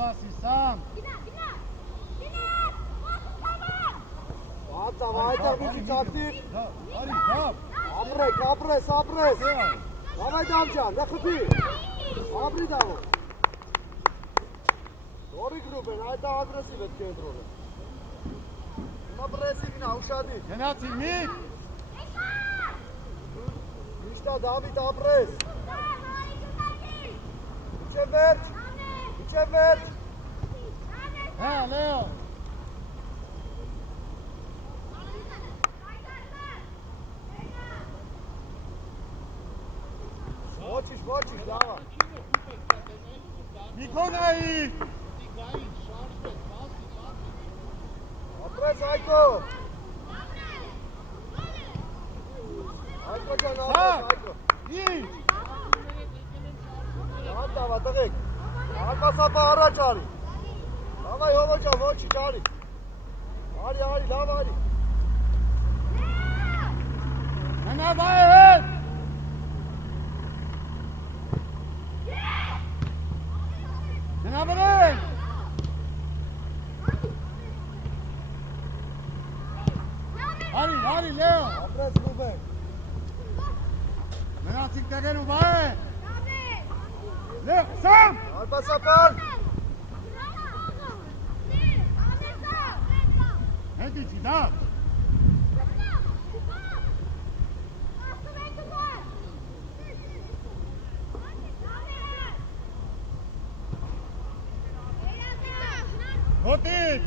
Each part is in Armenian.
պասի, Սամ։ Ատավ, այդեղ միջից ակտիվ։ Արի, դավ։ Ապրես։ Դավայ դավ ջան, դա խփի։ Ապրի դավո։ Նորի գրուպ են, այդ ագրեսիվ է կենտրոնը։ Հիմա պրեսինգն է, ուշադիր։ Գնացի միտ։ Միշտա Դավիթ ապրես։ Իջե վերջ։ Հա, Լեո։ Ոչիշ, դավա։ Նիկոնայի։ Ապրես Այկո։ Այկո ջան, ապրես Այկո։ Ինչ։ Դավա, տղեկ։ Արկասապա առաջ արի։ Դավայ հովո ջան, ոչինչ արի։ Արի, լավ արի։ Հնավայ հետ։ Հնավրեն։ Արի, Լեո։ Ապրես Ռուբեն։ Մնացիք տեղեր ու բայ է։ Լեո, Սամ։ Արկասապան։ Հետ իչի, դա։ Գոտիտ։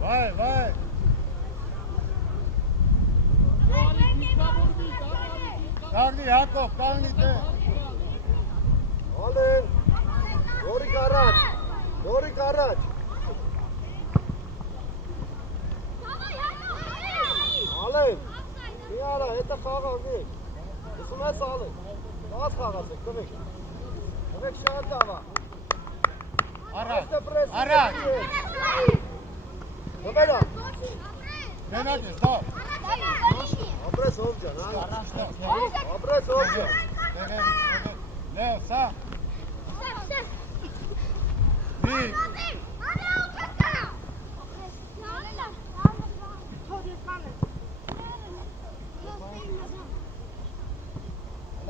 Վայ։ Կաղնի, Հակով, կաղնի թե։ Ալեն, Գորիկ առաջ։ Ալեն, մի արա, հետը խաղան մի։ Ուսում ես Ալեն, բաց խաղասեք, տվեք շատ դավա։ Առաջ։ Հոմերա։ Գնակ ես, դա։ Ապրես հով ջան, ապրես հով ջան։ Լեո, Սամ։ Մի։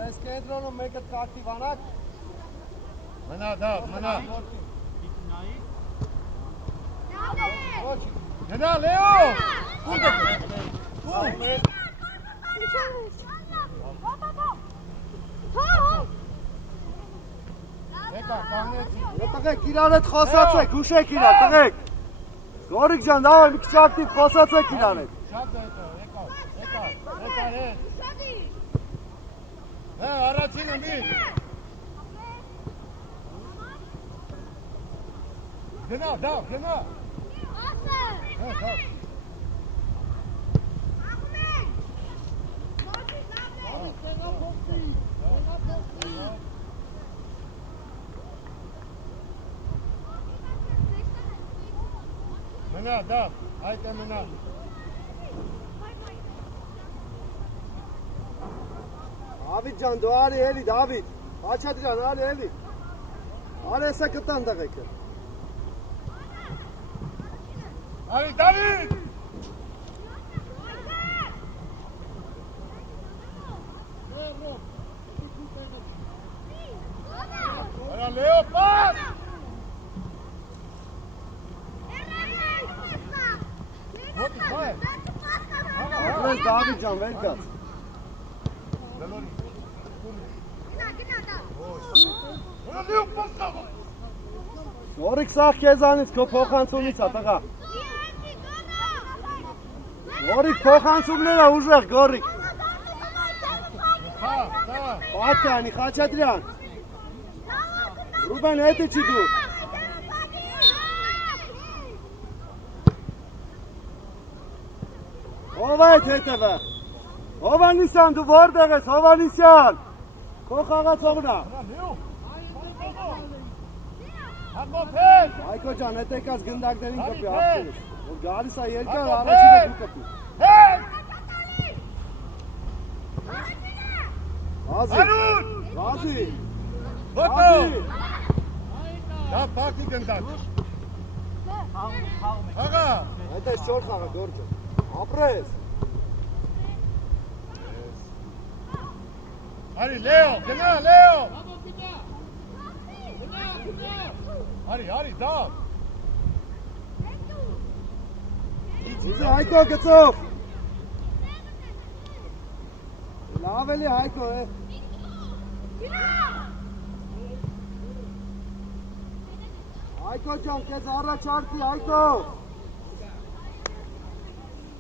Այս կենտրոնում մեկը կակտիվ անակ։ Մնա, մնա։ Գնա, Լեո։ Եկա, կանգնեցի։ Տղեկ, իրար հետ խոսացեք, ուշեք իրար, տղեկ։ Գորիկ ջան, դավայ մի քիչ ակտիվ խոսացեք իրար հետ։ Շատ է հետո, եկա հետ։ Հա, առաջինը մի։ Գնա, գնա։ Մնա, այդ է մնա։ Դավիթ ջան, դու արի էլի, Դավիթ։ Աչատ ջան, արի էլի։ Արի հեսա կտան տղեկը։ Արի, Դավիթ։ Արա, Լեո, պաս։ Ապրես Դավիթ ջան, վեր կաց։ Գորիկ սաղ կեզանից, քո փոխանցումից է, տղա։ Գորիկ փոխանցումները ուժեղ, Գորիկ։ Պատյանի, Խաչատրյան։ Ռուբեն, հետի չի դու։ Ով այդ հետևը։ Հովանիսյան, դու որտեղ ես, Հովանիսյան։ Քո խաղացողն է։ Այկո ջան, հետ եկած գնդակներին կպի, ապտերս։ Որ գալիս է երկար, առաջինը դու կպի։ Ռազի։ Դա պարտի գնդակ։ Աղա։ Այդ է շոր խաղը գորջը։ Ապրես։ Արի Լեո, գնա Լեո։ Արի, դա։ Իցի Հայկո գծով։ Լավ էլի Հայկո է։ Հայկո ջան, քեզ առաջարկի Հայկո։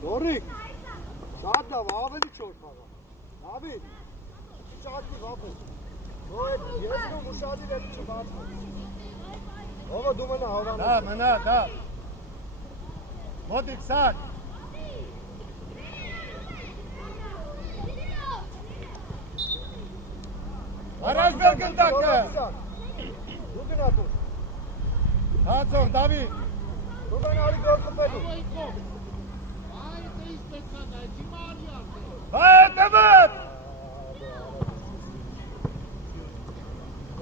Դորիկ։ Շատ լավ, ավելի չոր խաղա։ Դավիթ։ Ճակի վապես։ Ոյ, ես ու մուշադի դեպի չբացում։ Ո՞վ դու մնա հավանա։ Դա մնա, դա։ Մոտիկ սակ։ Արած բեր գնդակը։ Դու գնա դու։ Հացով, Դավիթ։ Դու մեն արի գոր կպետու։ Բայ,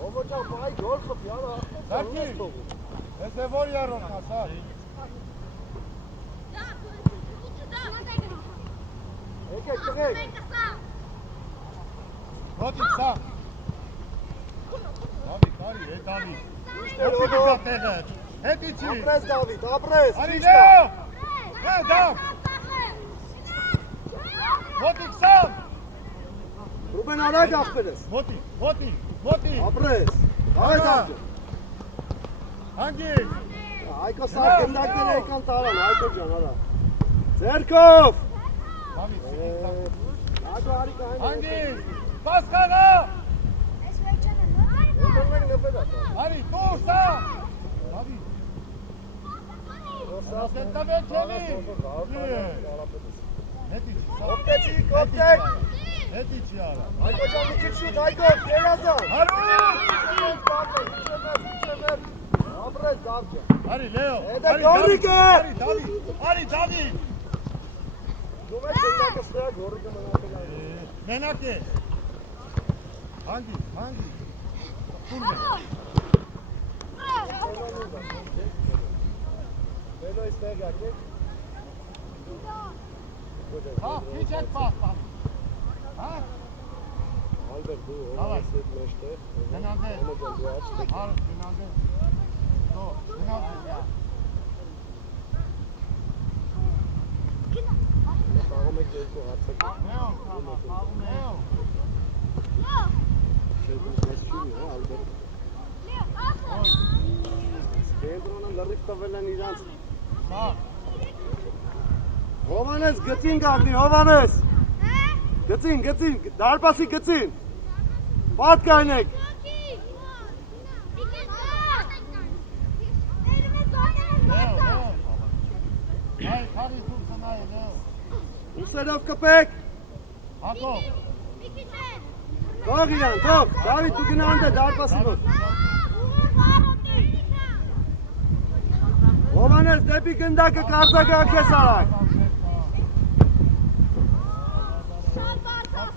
Ո՞վ ջան, բայ գոր կպի, արա։ Սակի։ Ես է որ երոն ասար։ Եկեք, տղեք։ Մոտիկ սակ։ Դավիթ, արի, Դավիթ։ Ոպիկի դա տեղը, հետի չի։ Ապրես Դավիթ, ապրես, Արի ճիշտ է։ Լեո։ Դա։ Մոտիկ սակ։ Ռուբեն արագ աղբերես։ Մոտիկ։ Ապրես։ Այդ աղջը։ Հանգիր։ Հայկո սար գնդակներ եկան տարան, Հայկո ջան, արա։ Ձերքով։ Դավիթ, Հայկո արի կահեն։ հանգիր։ Պաս խաղա։ Ոտորնեք նպետ ատա։ Արի, դուր սա։ Դավիթ, Սետավետ չելի։ Հետի չի, սա։ Օպտեցիք, օպտեք։ Հետի չի արա։ Հայկո ջան, մի քիչ շուտ, Հայկո, կերազան։ Հարուտ։ Ապրես դավջը։ Արի Լեո։ Հետը գորիկ է։ Արի Դավիթ։ Դու մեկ գնդակը սրա գորիկը մնապել այ։ Մենակ է։ Հանգիր։ Տուրն է։ Բելո իստեղ ակեք։ Հա, քիչ եք պահ։ Հա։ Ալբեր դու Davay. ես հետ մեջտեղ։ Գնանք։ Անո ջան դու աչք։ Հարուտ, գնանք։ Գնանք յա։ Խաղում եք երկու հարցակ։ Լեո, Լեո։ Դու ես չի, հա, Ալբեր։ Կենտրոնը լրիվ տվել են իրանց։ Սա։ Հովանես գծին գարդի, Հովանես։ Գծին, դարպասի գծին։ Պատ կայնեք։ Լեո։ Այ քարի դուրս նայ, Լեո։ Ուսերով կպեք։ Հակո։ Թող իրան, թող։ Դավիթ դու գնա անդ դարպասի մոտ։ Հովանես դեպի գնդակը կարձակակ ես արակ։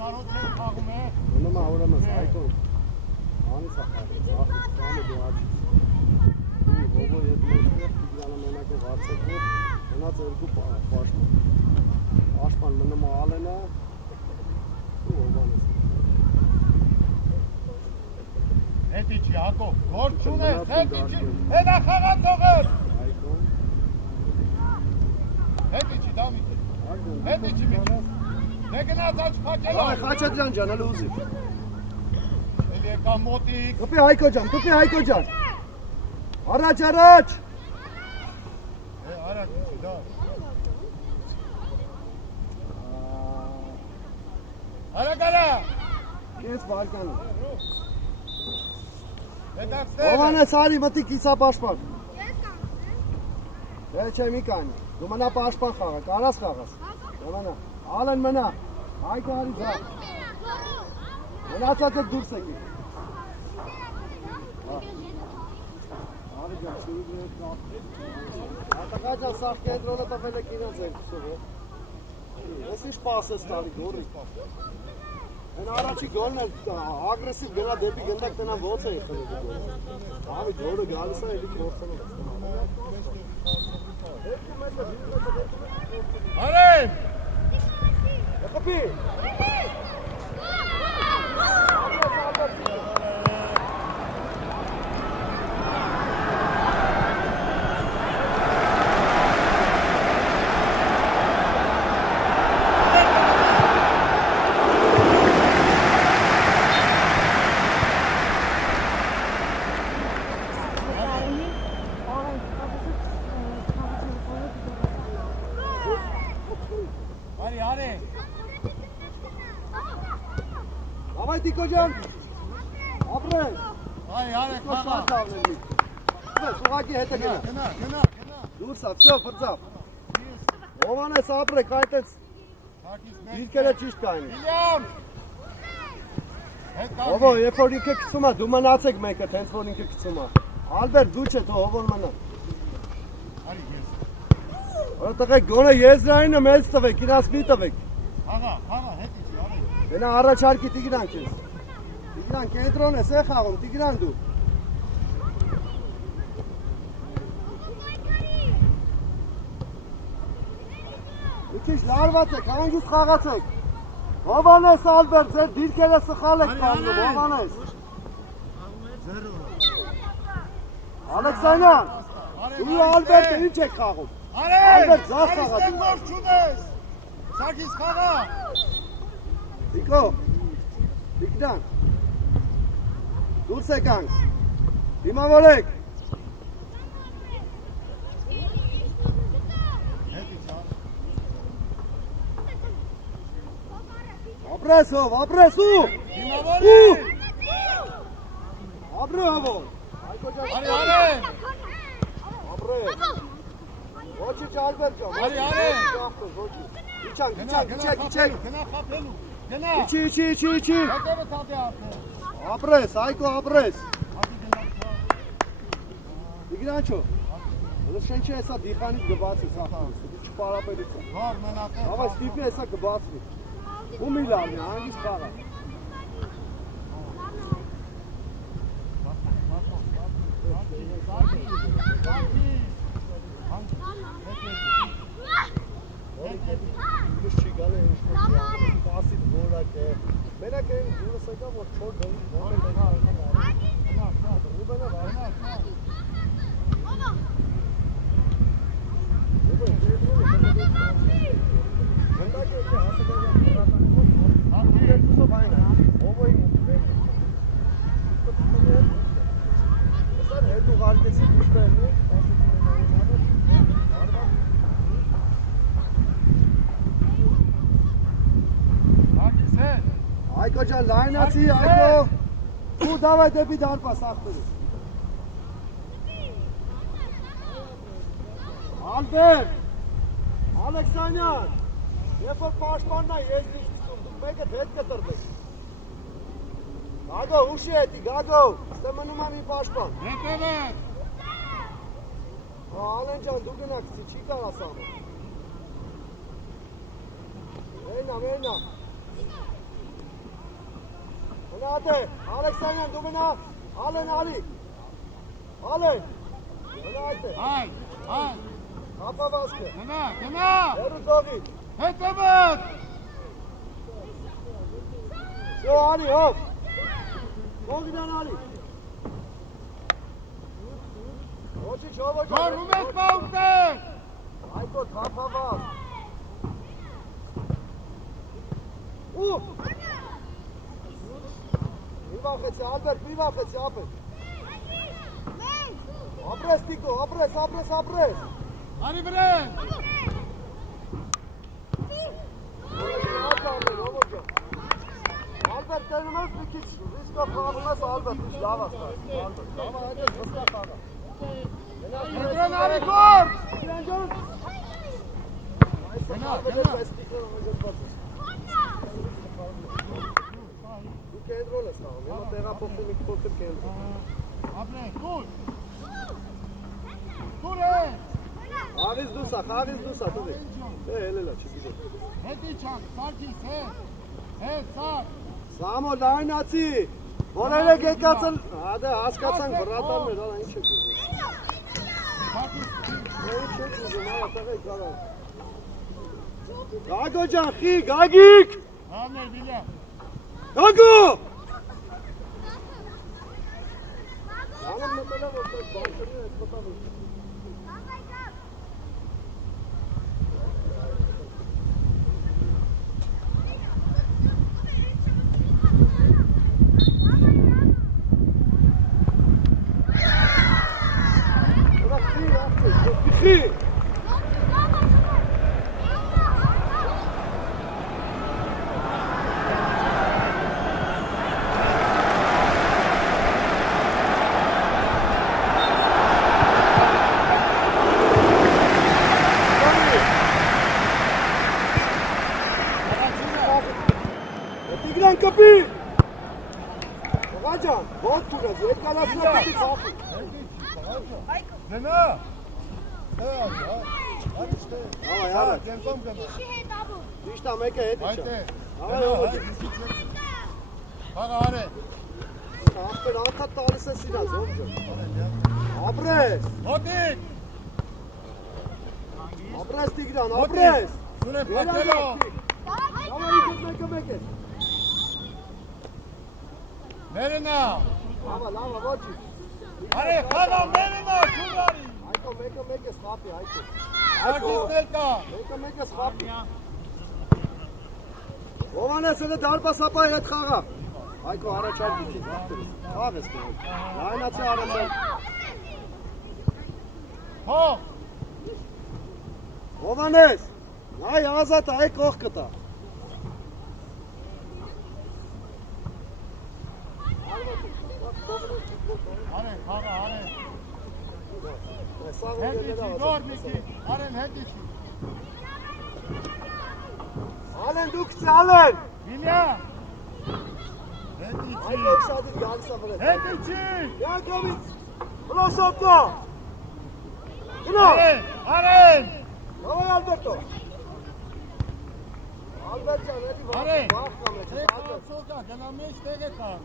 Կարոտ է խաղում է։ Ոնոմա ուրեմս Հայկոն։ Անից ախարի, ծամը դու աչից։ Հովո ետ մեջտեղ Տիգրանը մենակով հարցեկվոր, մնաց երկու պաշման։ Պաշման մնում ալենը ու Հովանես։ Հետի չի, Հակո։ Որ չունես, հետի չի։ Հետա խաղան թողեր։ Հայկոն։ Հետի չի, Դամիթ։ Հետի չի մի քիչ։ Դե գնաց աչ փակելով։ Այ Խաչատրյան ջան, հələ ուզի։ Էլի եկա մոտիկ։ Կպի Հայկո ջան։ Առաջ։ Արա քիչ դա։ Արա։ Քեզ վարկանը։ Հետաքսեր։ Հովանես արի մտի կիսապաշտպան։ Դե չէ մի կանի։ Դու մնա պաշտպան խաղա, կարաս խաղաս։ Մնա։ Ալեն մնա։ Հայկո արի զա։ Մնացածը դուրս եկի։ Արի ջան, շուրջ կա։ Ատակաճա սաղ կենտրոնը տվել եք իրենց երկուսով։ Ես ինչ պասես տալի գորի։ Են առաջի գոլն է ագրեսիվ գնա դեպի գնդակ տնա ոնց է խլում գոլը։ Ահա գոլը գալիս է էլի փորձում է։ Արեն! Եկապի։ Давай Տիկոջան։ Ապրես։ Այ արեք խաղա։ Սուղակի հետը գնա։ Գնա։ Դուրս ա, всё, բրծավ։ Հովանես ապրեք, այդպես դիրքերը ճիշտ կային։ Իլյան։ Հովո, երբ որ ինքը գցում է, դու մնացեք մեկը, հենց որ ինքը գցում է։ Ալբերտ, դու չէ, թող հովոն մնա։ Արի ես։ Որը տղեկ գոնը եզրայինը մեծ տվեք, իրաց մի տվեք։ Խաղա, հետ իջի, արի։ Գնա առաջարկի Տիգրան քեզ։ Տիգրան կենտրոն ես է խաղում, Տիգրան դու։ Մի քիչ լարված եք, հանգիստ խաղացեք։ Հովանես Ալբերտ, ձեր դիրքերը սխալ եք կանգնում, Հովանես։ Ալեքսանյան, դու Ալբերտը ինչ եք խաղում։ Ալբերտ ձախ խաղա դու։ Որ չունես։ Սարգիս խաղա։ Տիկո, Տիգրան, դուրս եկանք, դիմավորեք։ Ապրես հով, ապրես ու։ Դիմավորեք։ Ապրե հովով։ Արի։ Ապրե։ Ոչի Ալբերտ ջան։ Արի։ Իչանք, իչեք։ Գնա խափելու։ Գնա։ Իչի։ Հետևը թափի արդեն։ Ապրես, Այկո, ապրես։ Տիգրան չո։ Լսենք չէ հեսա դիխանից գբացի սախանից, դու չպարապելից է։ Վար մենակ է։ Հավա ստիպի հեսա գբացվի։ Ու մի լավն է, հանգիստ խաղա։ Ինչ չի գալի, ինչ պասիվ որակ է։ Մենակ այն դուրս եկա, որ չոր դրի, որ մենա Այկո ջան, լայնացի, Այկո, ու դավայ դեպի դարպաս աղբերս։ Ալբերտ, Ալեքսանյան, երբ որ պաշտպանն է, ես դիշտում, դուք մեկը հետ կտրվեք։ Գագո, ուշի հետի, Գագո, ստե մնում է մի պաշտպան։ Հետևեք։ Ալեն ջան, դու գնակցի, չի կարա սամը։ Մենա։ Մնադ է, Ալեքսանյան, դու մնա, Ալեն ալի, Ալեն, մնա այդ է, Այ, հապավասկը, գնա, հերու ձողի, հետևեք, շո ալի, հով, հողինան ալի, ոչի չով ոգա, գորում եք բաղուտեք, այկոտ հապավաս, ու, մի վախեցի, Ալբերտ, մի վախեցի, ապետ, ապրես Տիկո, ապրես, արի վրեն, Ալբերտ տենում ես մի քիչ ռիսկով խաղում ես Ալբերտ, ինչ լավ ասկար, լավ այդես վստահ խաղա, հետրեն արի գորդ, դու կենտրոն ես խաղում, եմա տեղափոխվում ինք փոքր կենտրոն, ապրեն, դուր է, խաղից դուսա, տվեք, հելելա, չգիտեք, հետի չակ, սարկիս, հետ, սարկ, Սամո լայնացի, որերը գեկացն, հադե հասկացանք վրատարներ, արա ինչ եք ուզում։ Ինչ եք ուզում, արա տղեկ արա։ Գագո ջան, խի, գագիկ։ Համներ, Վիլյամ։ Գագո։ Անում մտելա, որ տեք բանքրին հետ մտավի։ Տիգրան կպի։ Ղաջան, ո՞ր դուրս, այդ կանացնա կպի խախի։ Գնա։ Ավայ, ավայ։ Կենցոմ գնա։ Իշտա մեկը հետ իչա։ Ավայ, ավայ։ Հաղա արե։ Ախպեր անդատ տալիս ես իրաց, ով ջան։ Ապրես։ Հոտիկ։ Ապրես Տիգրան, ապրես։ Սուրեն պակելով։ Ավայ, իգոտ մեկը մեկը։ Մերենա։ Ավա, լավա, ոչի։ Արե, խաղա մերենա, չուրարի։ Այկո, մեկը սխապի, այկո։ Արկոսներ կա։ Մեկը սխապի։ Ովանես էլ է դարպասապայի հետ խաղա։ Այկո, առաջար դիքի դիքտրի։ Խաղ ես կրում։ Լայնացի առաջար։ Հող։ Ովանես, նայ ազատ այ կող կտա։ Արե, խաղա, արե։ Սաղ Հետիցի, գոր միկի, արեն հետիցի։ Ալեն դուքցի, ալեն։ Վիլյամ։ Հետիցի։ Այկո սադիր գալիսա վրետ։ Հետիցի։ Յակովից, հլոսոտկա։ Գնա։ Արեն, արեն։ Հավայ Ալբերտո։ Ալբերտ ջան, հետի Արեն։ վախ կամ է։ Տեք ացոկա, գնա մեջ տեղ է կան։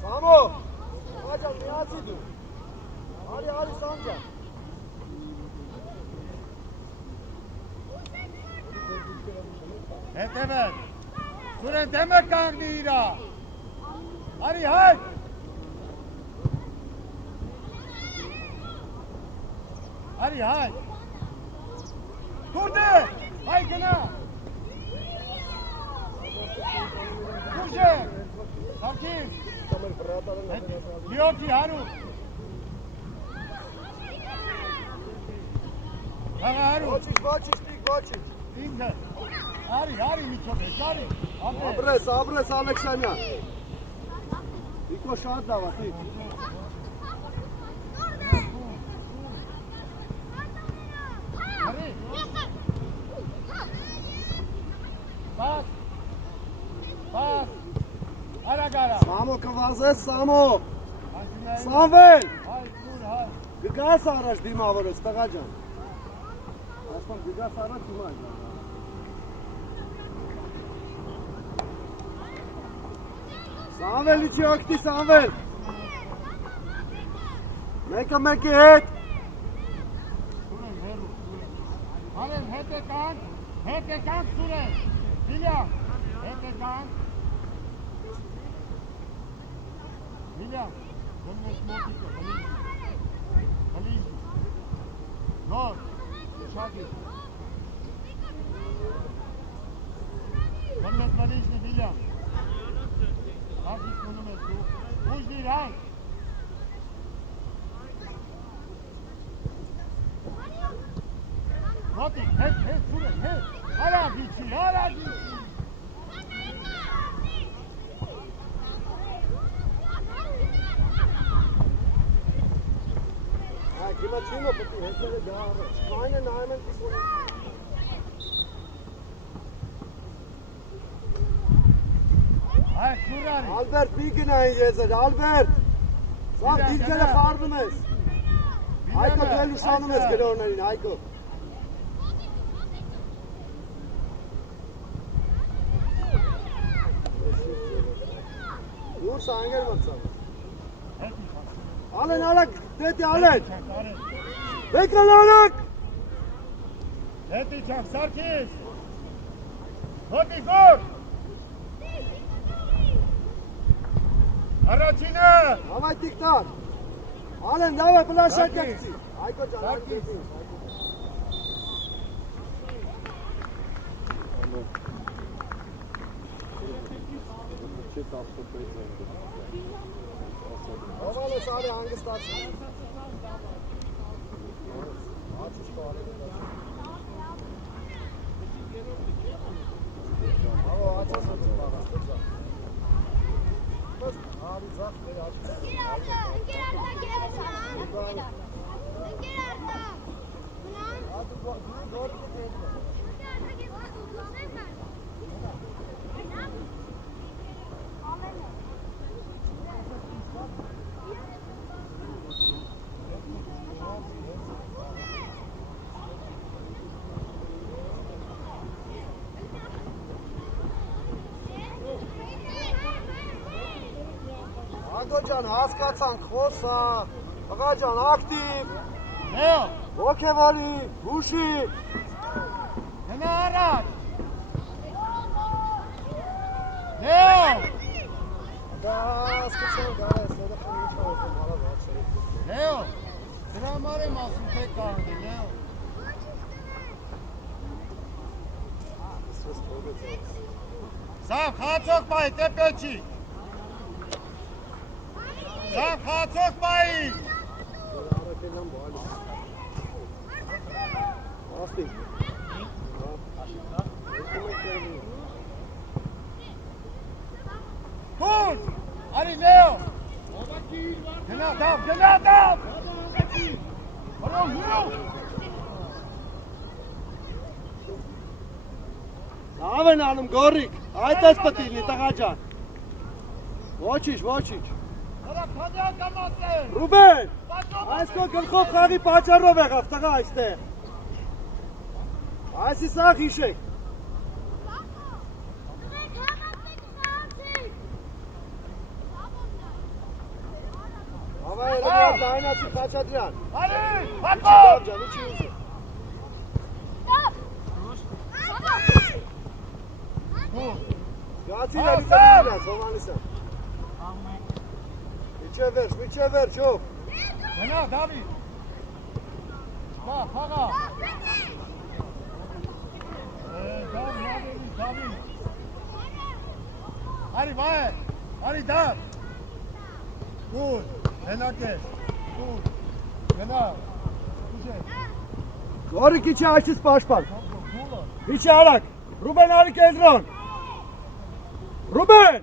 Սամո, աջան միացի դու։ Արի Սամջան։ Հետևեր, Սուրեն դեմը կանգնի իրա։ Արի հայք։ Արի հայք։ Կուրդե, հայ գնա։ Կուրժե, հարկին։ Լիոքի հարու։ Հաղա հարու։ Ոչիչ, ոչիչ։ Ինքը։ Արի միջոք է, արի։ Ապրես Ալեքսանյան։ Իքո շատ լավ է, տիկ։ Արի։ Բաս։ Արագարա։ Սամո կվազես, Սամո։ Սամվել։ Հայ, կուր, հայ։ Գգաս առաջ դիմավորես, տղա ջան։ Ասպան գգաս առաջ դիմայ։ Սամվել իչի ակտի, Սամվել։ Մեկը մեկի հետ։ Սուրեն, հերու, Արեն, հետ եկան, Սուրեն, Վիլյամ, հետ եկան, Վիլյամ, գննես մոտիկը, հլիզի, նոր, շագի, գննես հլիզնի, Վիլյամ, հագիս մնում ես դու, ուժ դիր հայ, Մոտիկ, հետ, Սուրեն, հետ, արագիչի, Հիմա չինո պտի հետները դա առաջ, այն է նայում են պիսոն։ Հայ, Սուրարի, Ալբերտ մի գնային եզեր, Ալբերտ։ Սաղ դիրքերը խարդում ես։ Հայկո դու էլ ուսանում ես գրորներին, Հայկո։ Անիսա անգեր մրցավ։ Ալեն արակ, դետի ալեն։ Բեկան արակ։ Դետի չակ, Սարգիս։ Հոտի գոր։ Առաջինը։ Հավայ տիկտար։ Ալեն դավե պլաշակ եկցի։ Այկո ճան, այկո ճան։ Ովալ ես արի հանգստացի։ Ացուս պարի։ Ահո ացասացի պարաս, տեծա։ Արի ձախ մեր աչկը։ Ընկեր արտա գերացան։ Ընկեր արտա։ Մնան։ Ատու գորի կետը։ Ագոջան հասկացանք խոսա, աղաջան ակտիվ, Լեո, ոգևորի, հուշի, գնա առաջ։ Լեո, դա հասկացան գարես, դա խմի ինչ հարոտում հարավ աղջարի։ Լեո, դրա համար եմ ասում թե կանգնի, Լեո։ Իսվես կողեց է։ Սավ, խացոք պայի, տեպեչի։ Սավ, խացոք պայի։ Դրա արակենան բալի։ Աստիկ։ Կուր, արի Լեո։ Գնա դավ, գնա դավ։ Հրո, հրո։ Լավ են անում գորիկ, այդ ես պտի լինի տղաջան։ Ոչիչ, ոչիչ։ Հրա քաջան կամացել։ Ռուբեն, այս քո գլխով խաղի պատճառով եղավ տղա այստեղ։ Այսի սաղ հիշեք։ Հավայ երևար դայնացի Խաչատրյան։ Արի, Իչի հակո։ դավջան, իչի ուզի։ Կուր, Գացի լերի տղինաց, Հովանիսյան։ Միջև վերջ, հով։ գնա Դավիթ։ Բա, խաղա։ Դավիթ։ Արի վայ, արի դավ։ Կուր, հենակես, կուր, գնա, ուժե, Գորիկ իչի այսից պաշպան։ կուլը, Իչի արակ, Ռուբեն արի կենտրոն։ Ռուբեն,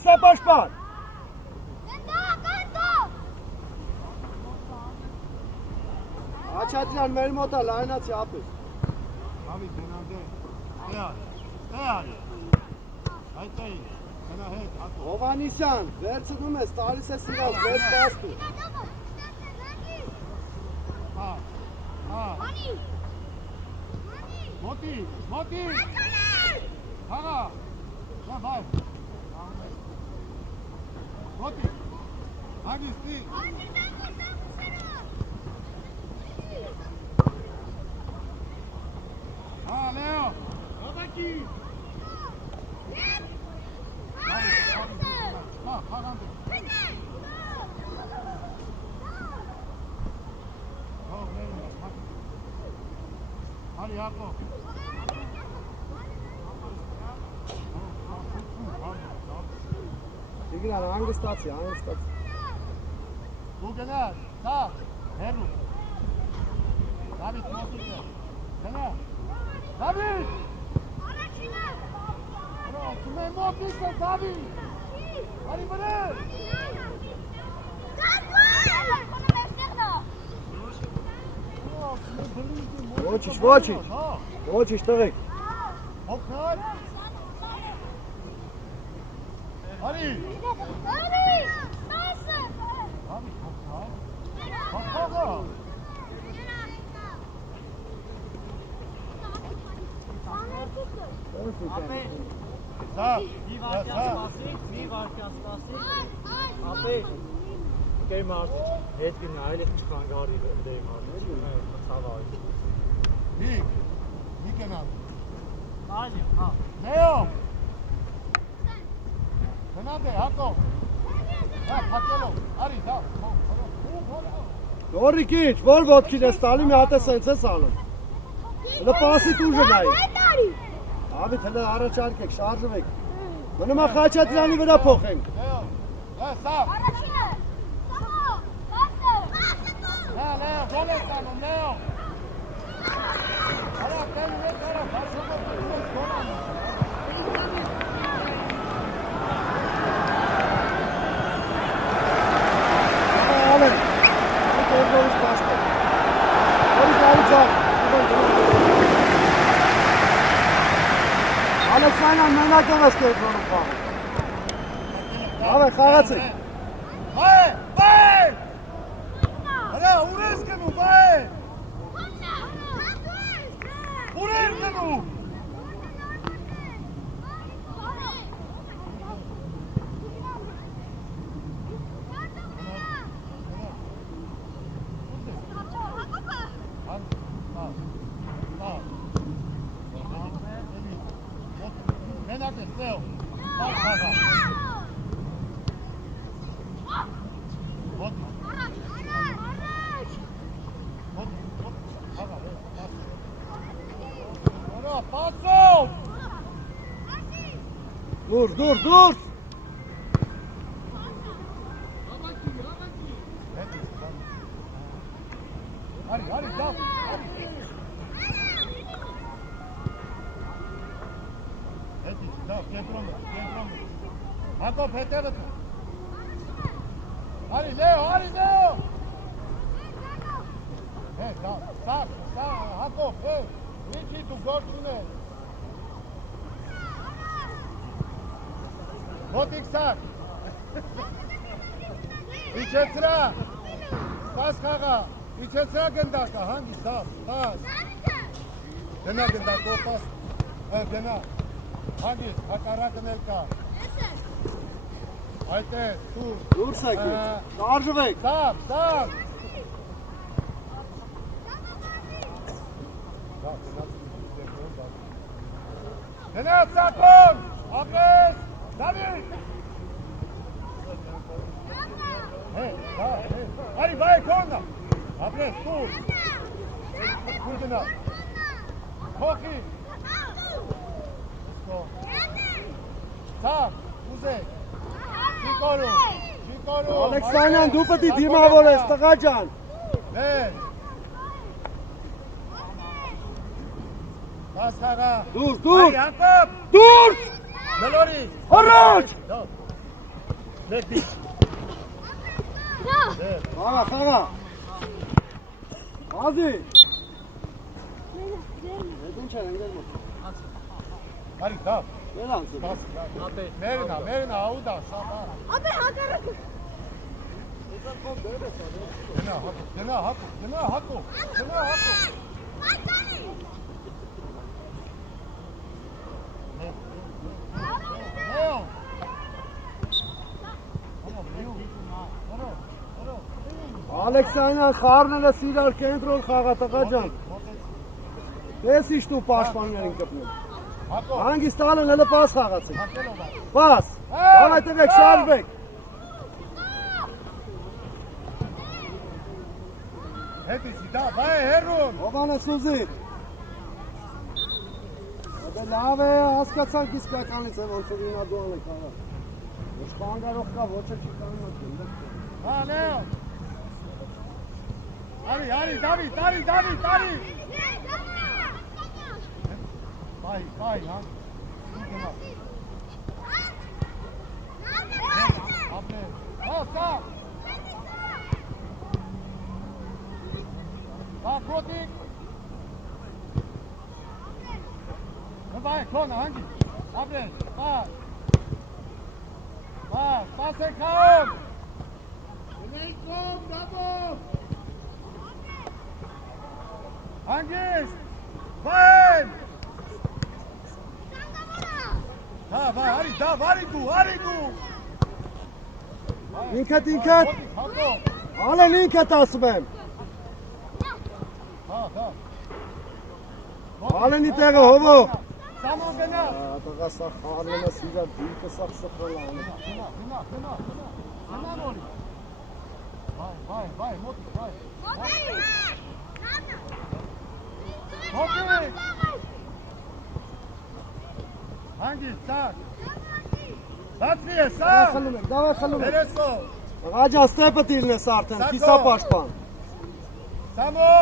իսա պաշպան։ Խաչատրյան մեր մոտա լայնացի ապիս։ Դավիթ, գնանդե, էար, այդ էի, գնա հետ, հատո, Հովանիսյան, վերցնում ես, տալիս ես իրազ, վես պասպի։ հա, մոտի, խաղա, վայ, մոտի, հագիստի, հա, Լեո, հոտակի, հա, խաղանդը, Արի Հակով, Իգրան, հանգստացի։ դու գնար, սաղ, հերու, Դավիթ մոտիկ է, գնա, Դավիթ, մեր մոտիկ է, Դավիթ, արի բրեր, Ոչիչ տղեք։ հոգնար, արի, Դավիթ հոգնար, հաղա, Սաղ, իր մի վարկյան սպասի, ապե կեր մարդիչ, հետ գնա, այլ եք չկանգարի դերի մարդիչ, ծավայ։ Մի կենան։ Այլի, հա։ Նեո։ Գնադ է, հակով։ Հա, պակելով, արի, դա։ Նորի կիչ, որ ոտքին ես տալի մի հատ է սենց ես անում։ Հլը պասի տուժը նայի։ Ավիտ հլը առաջարկ եք, շարժվեք։ Մնում խաչատրյանի վրա փոխենք։ Նեո, սա։ Նեո, գոլ ես անում, նեո։ Արա, տեն մեկ արա, բաշոկով դուր գոլ անում։ Ալեքսանյան մենակով ես կերպրոնում խաղը։ Ավե, խաղացեք։ Բայ, բայ։ Արա, ուր ես գնում, բայ։ Ուր ես գնում։ Մենակ ես, նեո, պար խաղա։ Ոտի, խաղա, արա, պասով։ Դուրս։ Արի, դավ, արի։ Դավ, կենտրոն է։ Հակով հետևը դու։ Արի, Լեո։ Հե, դավ, Հակով, հե, իչի դու գոր չունես։ Ոտիկ սակ։ Իչեցրա, պաս խաղա, իչեցրա գնդակա, հանգիս, դավ, պաս։ Գնա գնդակով, պաս, գնա։ Հանգիս, հակարակն էլ կա։ Այդ է, Դուրս եք, շարժվեք։ Սավ։ Գնա ծակոն, ապրես, դավիր։ Արի, բայ կոնա, ապրես, տուր։ Կուր գնա, հոխի։ Սավ, ուզեք, շիկորում։ Ալեքսանյան, դու պտի դիմավոր ես, տղա ջան։ Վեր։ Պաս խաղա։ Դուրս։ Արի, Հակոբ։ Դուրս։ Մելորի։ Առաջ։ Մեկ դիք։ Խաղա։ Ազի։ Հետ ինչ են ընգել մոտ։ Արի, դավ։ Ել անցը։ Մերնա, աուդա, շաբա։ Ապե հակառակը։ Գնա հակով։ Ալեքսանյան, խառնել ես իրար կենտրոն խաղա, տղա ջան։ Ես իշտ ու պաշտպաններին կպնում։ Հանգիստ ալեն հլը պաս խաղացեք։ Պաս, հավայտվեք, շարժվեք։ Հետիցի, դա, բայ հերուն։ Ովան է Սուզի։ Ադե լավ է, հասկացանք իսկականից է, ոնց որ ինադուան է խաղա։ Ոչ խանգարող կա, ոչ է չի կանում ատում։ Հա, Լեո։ Արի, Դավիթ։ Բայ, հա։ Ապնե, սա։ Սա, կոտիկ։ Նվայ, կոնը, հանգի։ Ապնե, սպաս է կաում։ Գնեի կոմ, դաբով։ Հանգիստ, բայեն։ Վարի դու։ Ինքդ Հակո։ Ալեն ինքդ ասում եմ Ալենի տեղը հովո Սամոն գնա։ Տղա սա խառնելը սիրա դիրքը սա սխալ անը Գնա նորի։ Վայ, մոտի, վայ։ Մոտի։ Հանգիստ, սակ։ Սացվի է, սակ։ Դավա խլում եմ Վերեսով։ Աղաջան ստեպը տիլն ես արդեն, կիսա պաշպան Սամո։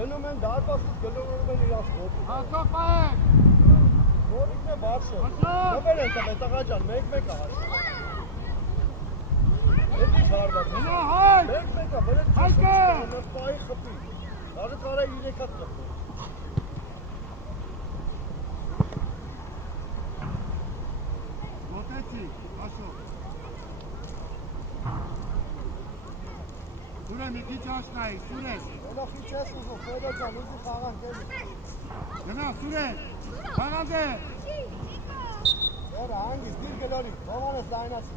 Գնում են դարպասից գլորում են իրաց ոտի Հաշոպայ։ Ոտիքն է բարշը Նվեր են տղե տղաջան, մեկ ահաշ Էդի չարված Գնա հայ։ Մեկ ա, բրետ Հայկը։ պայի խպի Դարը կարա 3 հատ խպի Մոտեցի, Հաշոպ։ Սուրեն մի քիչ անցնայի, Սուրեն։ Ոլախի չես ուզում, Ֆեդա ջան, ուզի խաղան կելի Գնա Սուրեն, խաղանդ է։ Երը, հանգիս, դիր գլորի, Հովանես լայնացի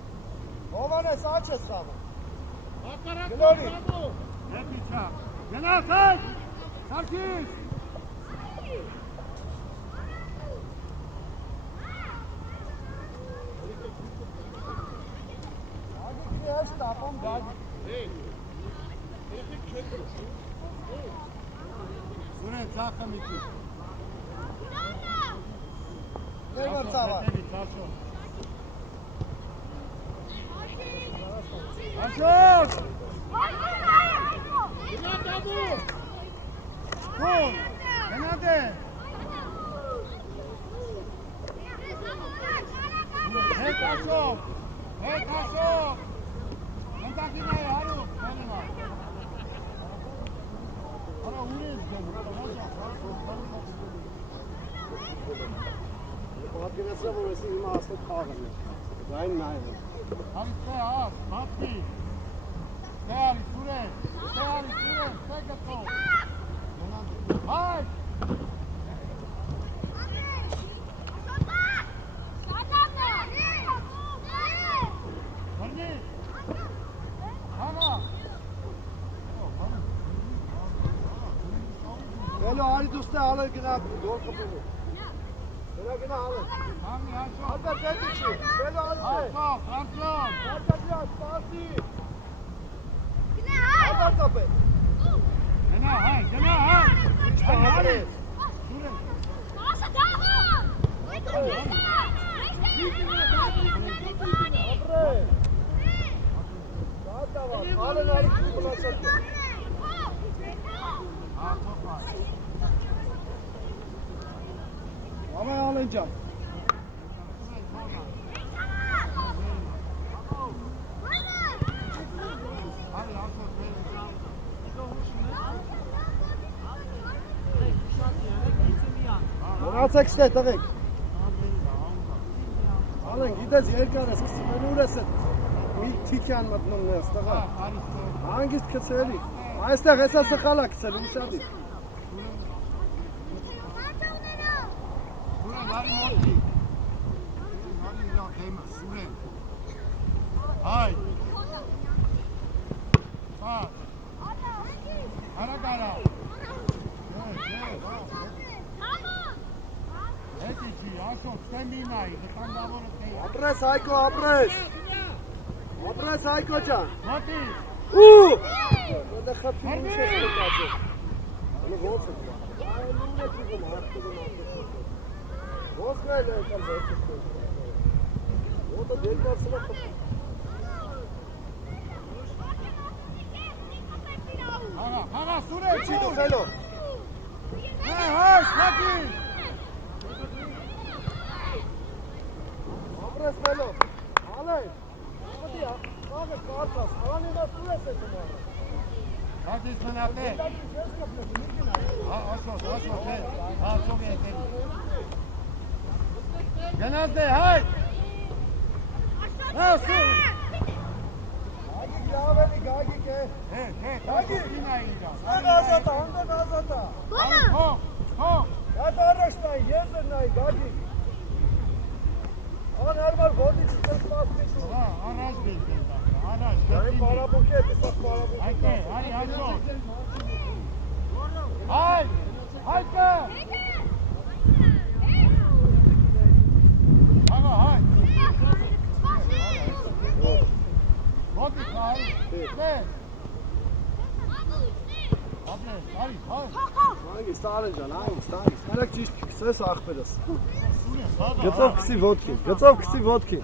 Հովանես աչ ես խաղը Գլորի Հետի չա։ Գնա սայ, սարքիս։ Ագիքի ես տապում գագ Սուրեն, ծախը մի քիչ։ Դեգոր ծավա Հետևից, Հաշոպ։ Գնա տաբու։ Գոլ, գնա դե։ Հետ Հաշոպ, Ընտակին այ հարուկ, մենիմա։ Արա ուրի ես գոմը, Պատկերացրա, որ եսի հիմա ասոտ խաղն է Դայն նայր է Հարից թե հաս, մատվի։ Թե արի, Սուրեն, թե գծով։ Հայ։ Հրնի։ Հաղա։ Վելո արի դուստե ալեր գնա դոր խպում Գնա ալեր Համի, Հաշոպ։ Ալբեր պետի չի, վելո արի է Հաշոպ, Ֆրանսիոն։ Ալբերյան, սպասի Ալբեր տապետ Գնա, հայ։ Հայ, հարից։ Սուրեն։ Ապրե Դատավա, ալեն արի կուլացակ Հաշոպ, հայ։ Ամայ ալեն ջան Հարի, Հաշոպ, Մնացեք ստե տղեք Ալեն գիտես երկար ես, սմենուր ես էտ մի թիքյան մտնում ես տղա Հանգիստ կծելի Այստեղ հեսա սխալա կծել, ուսադի Սուրեն, հարի մոտի։ Հարի իրան թեմը, Սուրեն։ Հայ։ Սա։ Արա գարա։ նայի, վտանգավորը թե։ Ապրես Հայկո, ապրես։ Ապրես Հայկո ջան։ Մոտի։ Ու! Դա խփի ինչ է ստացել։ Ոնց է։ Այ նույնը դիգում հարկում։ Ոնց գալ է կամ զերծ։ Ոնց դերկացնա խփի։ Հաղա, սուրե, Չի դուխելով։ հայ, խակի։ Ապրես մելով։ Ալեն։ Մոտի, աղը կարտաս, ալեն դա սուրես է թվում։ Հատից մնատե։ Աշոտ, թե, աշոտ եկել։ Գնաց դե, հայ։ Ասում։ Ավելի գագիկ է։ Գագիկ։ Ազատա, ազատա։ Հող։ Դա առաջ նայ, ես նայ, գագիկ։ Անհարմար որդի չստացվի։ Առաջ դեպքեն տակը, առաջ։ Այն պարաբուկ է, դիսակ պարաբուկ։ Հայկե, հարի, աշոտ։ Հայ, հայկը։ Հաղա, հայ։ Ոտի խայ, դես։ Ապնես, հարի, հայ։ Հանգիստ արեն ջան, հանգիստ։ Մերակ ճիշտ կսես աղբերս։ Գծով կսի ոտքի, գծով կսի ոտքի։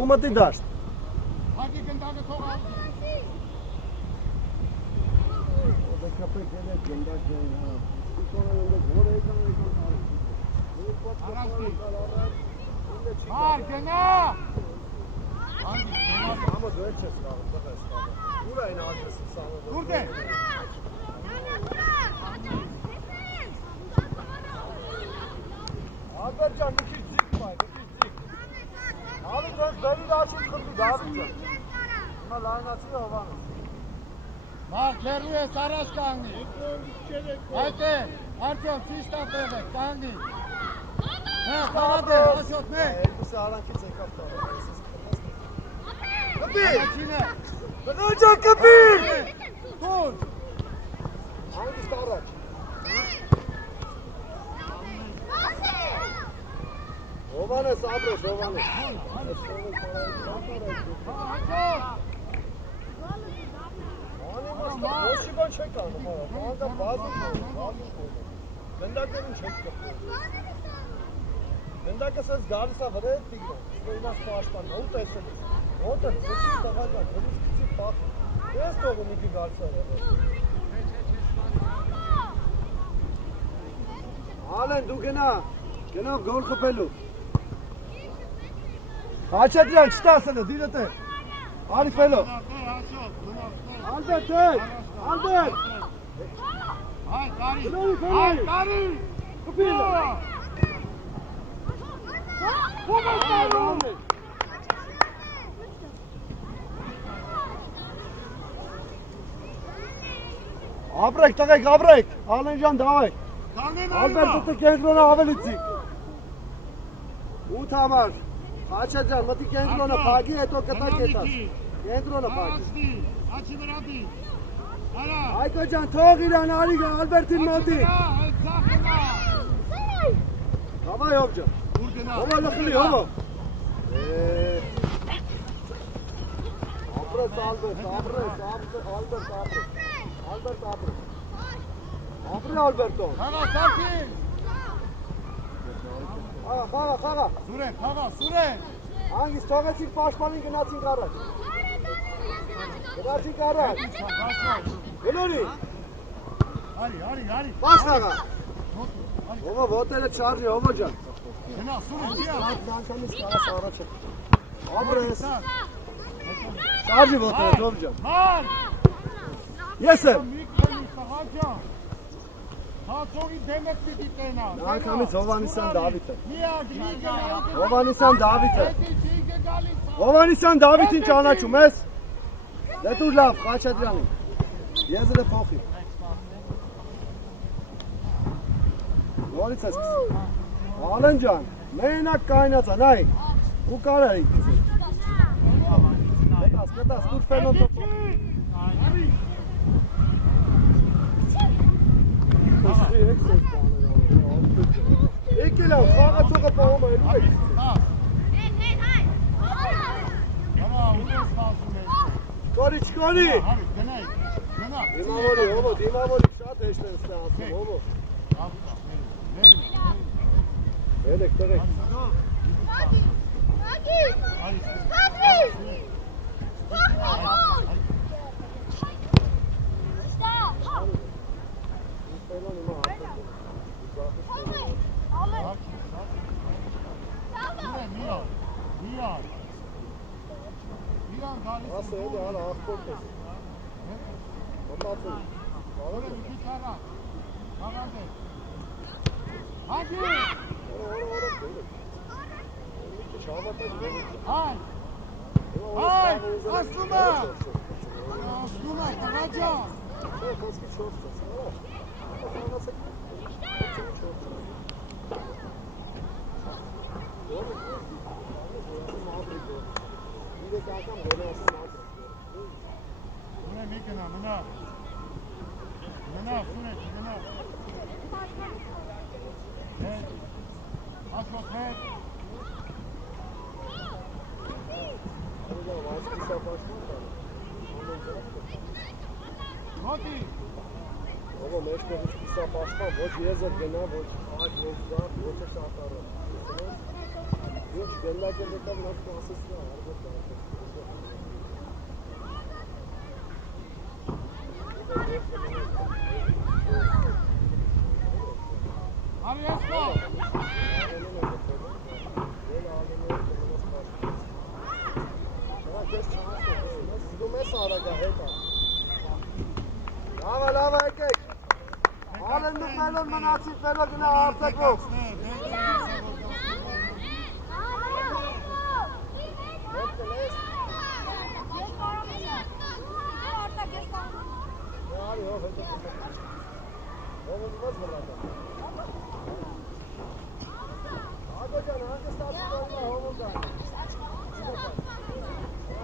Ու մտի դաշտ։ Հագի գնդակը թող ալի։ Ոտը կապեք ելեք գնդակ ջան, հա։ Իքոնը որ եկան Հար, գնա։ Համը դուր չես կարող, տղա ես կարող։ Ուր այն աջեսի սամը։ Ուրդ է։ Ալբերտ ջան, մի քիչ ձիգ մայ, մի քիչ ձիգ։ Հավի դες բերի դաշին խնդի, Դավիթ ջան։ Հիմա լայնացի Հովանես։ Մարդ լերու ես առաջ կանգնի։ Այդ է, արդյոք ճիշտ ապեղ է, կանգնի։ Խաղադ է, աշոտ նե։ Երկուսը արանքից եկավ տարը։ Կպի։ Առաջին է։ Տղա ջան, կպի։ Թուր։ Հանգիստ առաջ։ Հովանես ապրես, Հովանես։ Ոչի բան չեք անում, հանդա բազում գնդակերին չեք կպում։ Գնդակը սենց գալիս է վրա է տիգրոն, ստոյնաս պաշտանն, ու տեսել ես։ Ոտը, զեցի տղական, գրուս կծի պախ, ես տողու մի կի գալիս է վրա։ Ալեն, դու գնա գոլ խպելու։ Հաչետրյան, չտասել է, դիրët է։ Արիֆելով։ Ալբերտ, Ալբերտ։ Հայ, կարի։ Հայ, կարի։ կպիլը։ Ապրեք, տղեք, ապրեք, Ալեն ջան, դավայ։ Ալբերտ, դու կենտրոնը ավելիցի։ 8 համար։ Հաչետրյան, մտի կենտրոնը պագի, հետո կտակ հետաս։ Կենտրոնը պագի։ Աչի վրատի։ Արա։ Հայկո ջան, թող իրան արիգը, Ալբերտին մոտի։ Հավայ հով ջան։ Հովա լխլի, հովա։ Ապրես Ալբերտ, ապրես, Ալբերտ, ապրես։ Ալբերտ, ապրես։ Ապրի Ալբերտոն։ Խաղա, սարքին։ Խաղա։ Սուրեն։ Հանգիստ թողեցինք պաշտպանին գնացինք առաջ։ Գնացինք առաջ։ Գնորի։ Հարի։ Պաս խաղա։ Հովա ոտերը չարժի, հովա ջան։ Գնա, սուրեն, չիա։ Անգամից կարաս առաջ է։ Ապրես։ Շարժի ոտերը, հով ջան։ Ման։ Ես եմ։ Մի կենի, խաղա ջան։ Հացողի դեմետ պիտի տենա։ Անգամից Հովանիսյան Դավիթ է։ Միակ, Հովանիսյան Դավիթ է։ Հովանիսյան Դավիթին ճանաչում ես։ Դե դու լավ, Խաչատրյանին։ Եզրը փոխի։ Նորից ես կսի։ Ալեն ջան, մենակ կայնացա, նայ։ Ու կարարի կսի։ Կտաս, դուր ֆենոն տոպ։ Եկել եմ, խաղացողը պահում է, էլու է կսի։ Աշկանի։ Հարի, գնայ, գնա։ Դիմավորի, հովո, դիմավորի, շատ հեշտ են ստեղծում, հովո։ Բերեք, տղեք։ Ասը էլի հարա աղբորդ ես։ Մտածում։ Որը մի քիչ արա։ Հաղանդ է։ Հագի։ Օրը բերեք։ Մի քիչ հավատակ բերեք։ Հայ։ Հայ, ասում է։ Ասում է, տղա ջան։ Չէ, խոսքի չորս ես, հա։ Խաղացեք։ Խոսքի չորս ես։ Իրեք ակամ գոնասն ակրը։ Ունե մի գնա, մնա։ Մնա, սունետ, մնա։ Հետ, ասոք հետ։ Մոտի։ Ովո մեջտեղից կիսապաշտման, ոչ եզր գնա, ոչ ակ, ոչ զավ, ոչ է շատարը։ Ոչ գնդակ է դետավ նավ կասեսնա, արբոտ դարակը։ Արի եսկո։ Դու մեզ արագա հետա։ Լավա եկեք։ Ալեն դուք մելոն մնացիք վելո գնա արտակով։ Արի հով հետո հով ուզված մրատա։ Ագո ջան, հանգստացի կողմա հով ուզան։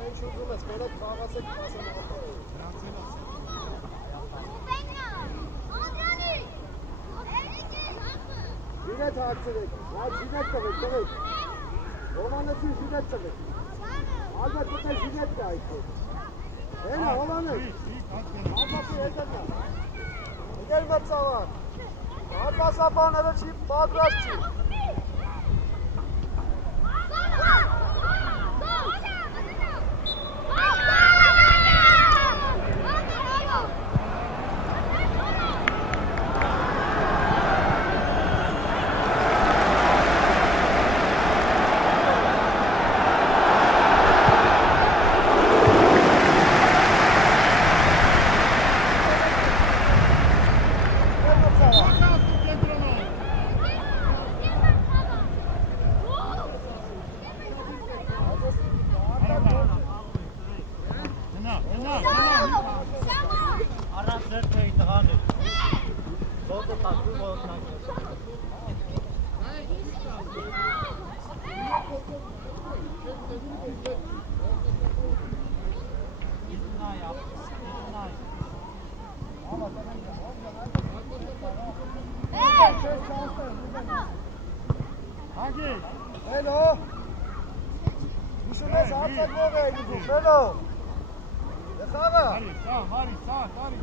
Ինչ ուզում ես, մերոք խաղացեք կասեմ ատար։ Ժինետ հացրեք, հա ժինետ տվեք։ Հովանեցին ժինետ տվեք։ Ալբա կտե ժինետ կա այդքով։ Հենա, հովանես։ Ալբապի հետենա։ Եկել մրցավար։ Ալբասապաները չի պատրաստ չի։ Hello. Uşun nasıl atsak mı oraya gidiyor? Hello. Lekara. Հարի, սա, հարի։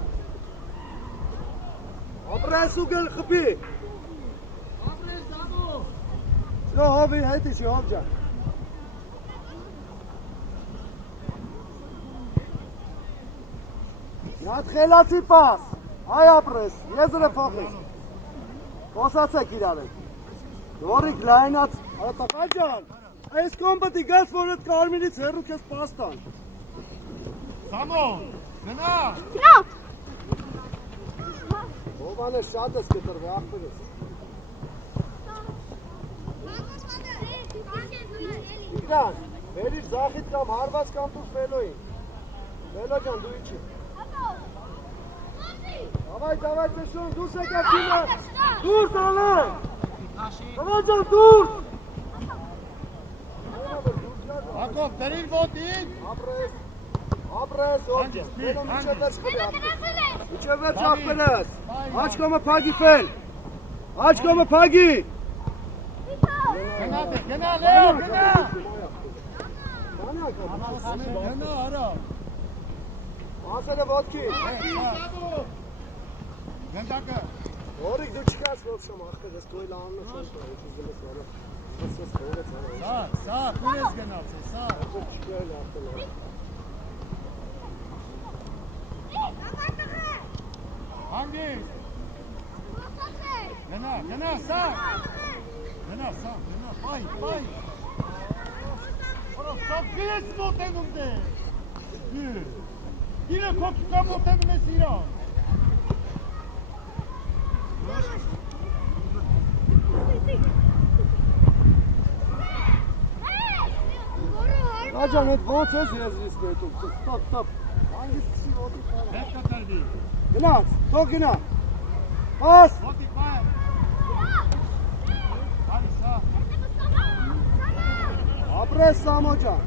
Ապրես ու գել խպի։ Ապրես ամո։ Շո հովի հետ իշի հով ջան։ Նատ խելացի պաս։ Այ ապրես, եզրը փոխես։ Խոսացեք իրար հետ։ Դորիկ լայնած, տղա ջան, այս կոմպետի գաս որ այդ կարմիրից հեռու քեզ պաստան։ Սամոն, գնա։ Գնա։ Հովանը շատ ես կտրվի, աղբերս։ Իգրան, վերիր զախիտ կամ հարված կամ դուք վելոյին։ Վելո ջան, դու իչի։ Davay peşon, dur sekatine. Dur sana. Davaycan dur. Akov, deril botin. Apres, olca. Benim üçever çıkıyor. Üçever çakpeles. Aç kama pagi fel. Aç kama pagi. Gena de, gena Leo, gena. Bana Gena ara. Ասել է ոտքի։ Գնդակը։ Որիկ դու չկաս ողջամ ախպեր, ես քույլ անունը չեմ տալու, ես դες վարը։ Ես խորեց Սա, ուր ես գնացել, սա։ չկայլ ախպել։ Հանգիստ։ Գնա, սա։ Գնա, բայ։ Որով սա գիրեց մոտենում դե։ Իրը կոքիկա մոտենում ես իրան։ Աջան, այդ ոնց ես ես գետում, ստապ, հանգիստի ոտի պարը։ Հետ կտրվի։ Գնաց, թող գնա, աս։ Ոտի պայ։ Բարի սա։ Ապրես Սամոջան,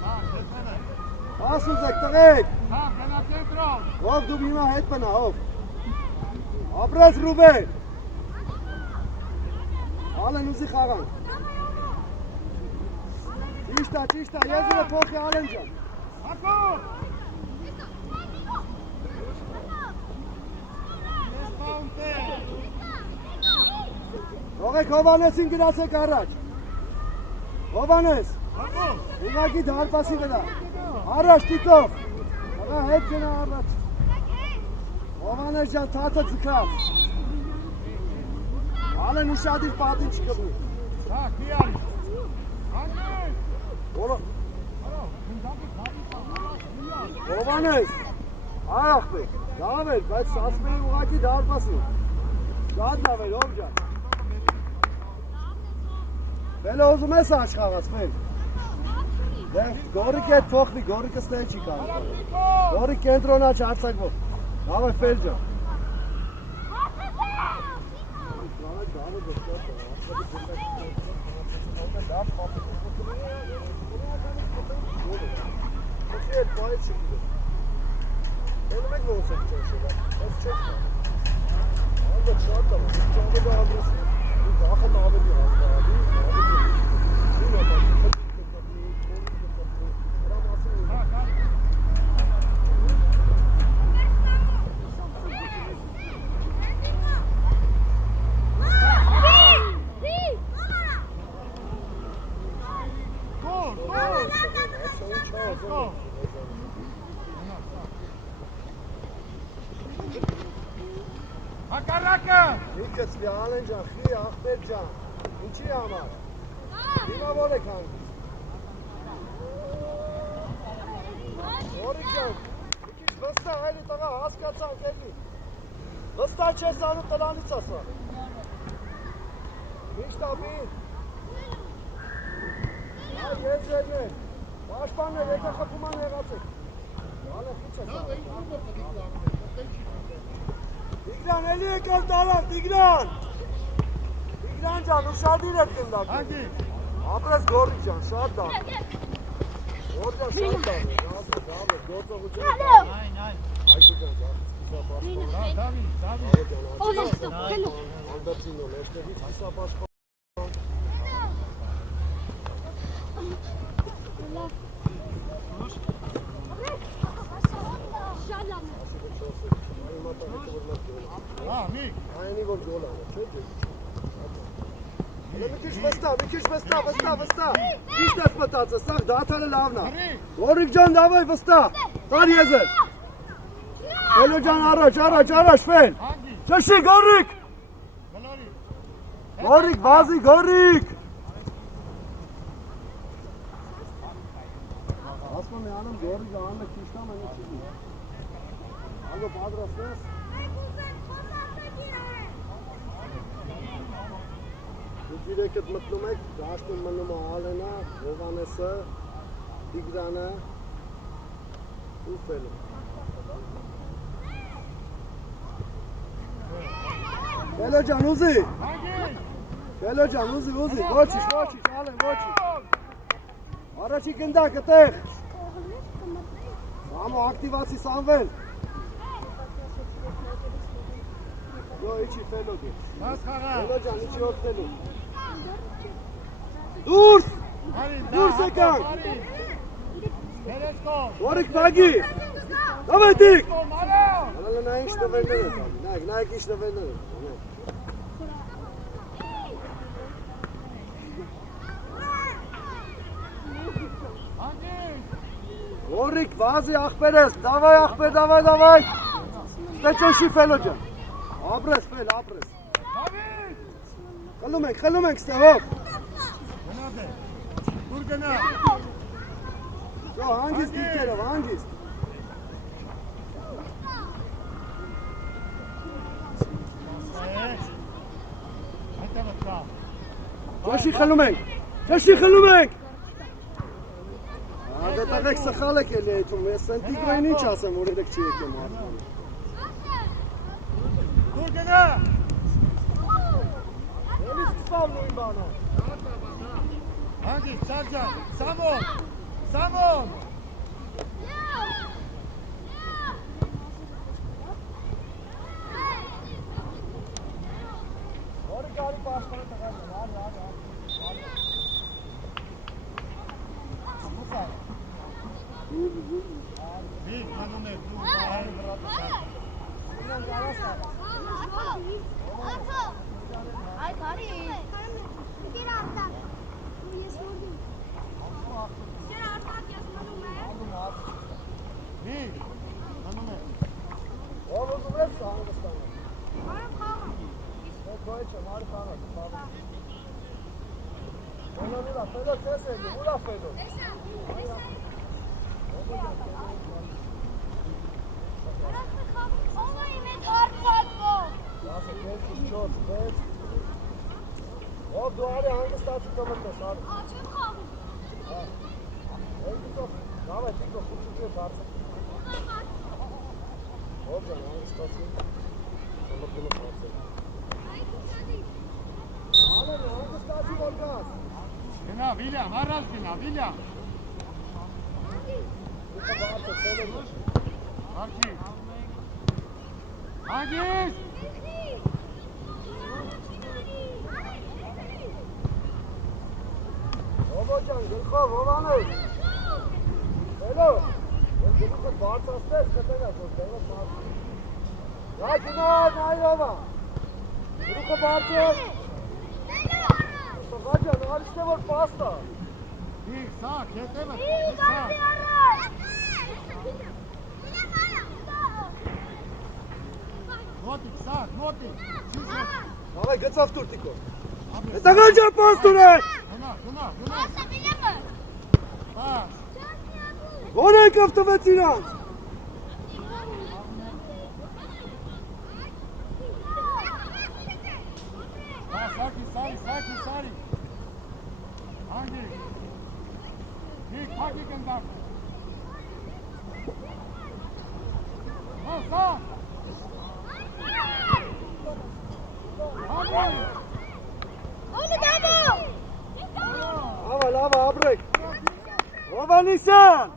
Սա, հետվեն է։ աս ուզեք, տղեք, Սա, գնա կենտրոն։ հով դու միմա հետ բնա, հով։ Ապրես Ռուբեն։ Ալեն ուզի խաղանք։ Ճիշտա, եզրը փոխի Ալեն ջան։ Հակո։ Ես պաունտե։ Թողեք Հովանեսին գնացեք առաջ։ Հովանես, Հակո։ ուղղակի դարպասի վրա։ Առաջ տիկով։ Աղա հետ գնա առաջ։ Հովանես ջան, թաթը ձգած։ Ալեն ուշադիր պատին չկվնի։ Սա, կիարի։ Հանգիստ։ Հովանես, աղպե, լավ էր, բայց ասպեի ուղղակի դարպասի։ Շատ լավ էր, հով ջան։ Բելը ուզում ես աչխաղաց, մեր։ Գորիկ հետ փոխվի, գորիկը ստեղ չի կարող։ Գորիկ կենտրոնա չարցակվող։ Լավ է ֆեր ջան։ Այդ բայը չգիտեմ։ Էնում եք ոնց եք ճաշել, ես չեք կա։ Անդը շատ լավ, ճամը դա ադրես, ու գախն ավելի հազգարալի, Հակառակը։ Իքս լիանեն ջան, խի աղպեր ջան, ինչի համար, իմավոր եք հանգիս։ Որիկ ջան, իքիչ վստա հայրի տղա հասկացան կերնի, վստա չես անում տնանից ասա։ Միշտ ապին, այ եզերն է, պաշպանն է, եկա խպուման հեղացեք։ Ալը խիչ ես Տիգրան, էլի եկալ տարան, Տիգրան ջան, ուշադիր եք գնդակը։ Հանգիստ։ Ապրես գորիկ ջան, շատ դավ։ Գոր ջան, շատ դավ է, գործողություն է դավ։ Այն։ Այդի ջան, իսապաշպան։ Դավի։ Անդացինո, ներստեղից իսապաշպան։ Միք։ Այնի որ գոլ անը, չէ՞ ջեջ։ Մի քիչ վստա։ Ճիշտ ես մտածես, սա դաթարը լավն է։ Գորիկ ջան, դավայ վստա։ Տար եզեր։ Էլո ջան, առաջ, ֆեն։ Շշի գորիկ։ Գորիկ, վազի գորիկ։ Ասում եմ անում գորիկ անը քիչտամ այնի չի։ Ալո պատրաստ ես։ Դուք իրեք էդ մտնում եք, դաշտում մնում է Ալենը, Հովանեսը, Տիգրանը, ու Ֆելը։ Ֆելո ջան, ուզի։ Ֆելո ջան, ուզի, ոչինչ, Ալեն, ոչինչ։ Առաջի գնդակը տեղ։ Սամո ակտիվացի Սամվել։ Յո, իչի Ֆելո դի։ Բաց խաղա։ Ֆելո ջան, իչի օգնելու։ Դուրս եկան։ Երեսկով։ Որիկ վագի։ Դավայտիկ։ Մարո։ Հələ նա ինչ տվերներ է տալի։ Նայեք ինչ տվերներ է տալի։ Որիկ վազի ախպերես, դավայ ախպեր, դավայ։ Ստեչոշի ֆելո ջան։ Ապրես, ֆել, ապրես։ Խլում ենք ստեղով։ Գնադ է։ Դուր գնա։ Շո, հանգիստ դիրքերով, հանգիստ։ Հետևը կա։ Ճոշի խլում ենք։ Ադե տղեկ սխալ եք էլի այդում, ես սենտիգրային ինչ ասեմ, որ երեք չի եկեմ արդան։ Դուր գնա։ Էլի սկսալ նույն բանը։ Հանգիստ, Սարջան, Սամոն։ Որի գարի պաշտանը տղաճան, արի։ Վիր, կանոն է, դու հայր վրատը։ Ay, Kari. Gel artık. Yes, vurdum. Gel artık yazmadım ben. Վիր, կանոն է։ Oğlum ne sağlıklı? Bana kalma. Ne koyacağım, arı sana. Ona ula, felo ses edin, ula felo. Nasıl genç, çok, genç. O duvarı hangi statü kamerada sar? Давай, ты кто хочешь тебе барса? Вот же, hangi statü? Sonra bunu barsa. Abi, hangi statü olacak? Գնա, Վիլյամ, առանց գնա, Վիլյամ։ Bu barsa, felo. Արքի։ Հանգիստ։ Հոբոջան, գլխով, հովանոց։ Հելո, որ գլուխը բարձասպես կտենաս, որ դեղը բարձ։ Դա գնար, նայովա։ Գլուխը բարձես։ Սղաջան, արիշտ է որ պաստա։ Վիր, սակ, հետևը, Մոտիկ, սակ, մոտիկ։ Davay, գծավ տուր տիկո։ Հետագաջան պաստուր է։ Գնա։ Պաս։ Ո՞ր եկավ տվեց իրանց։ Սարի։ Հանգիստ։ Վիր, փակի կնդակ։ Սակ։ Լավ, ապրեք։ Հովանիսյան,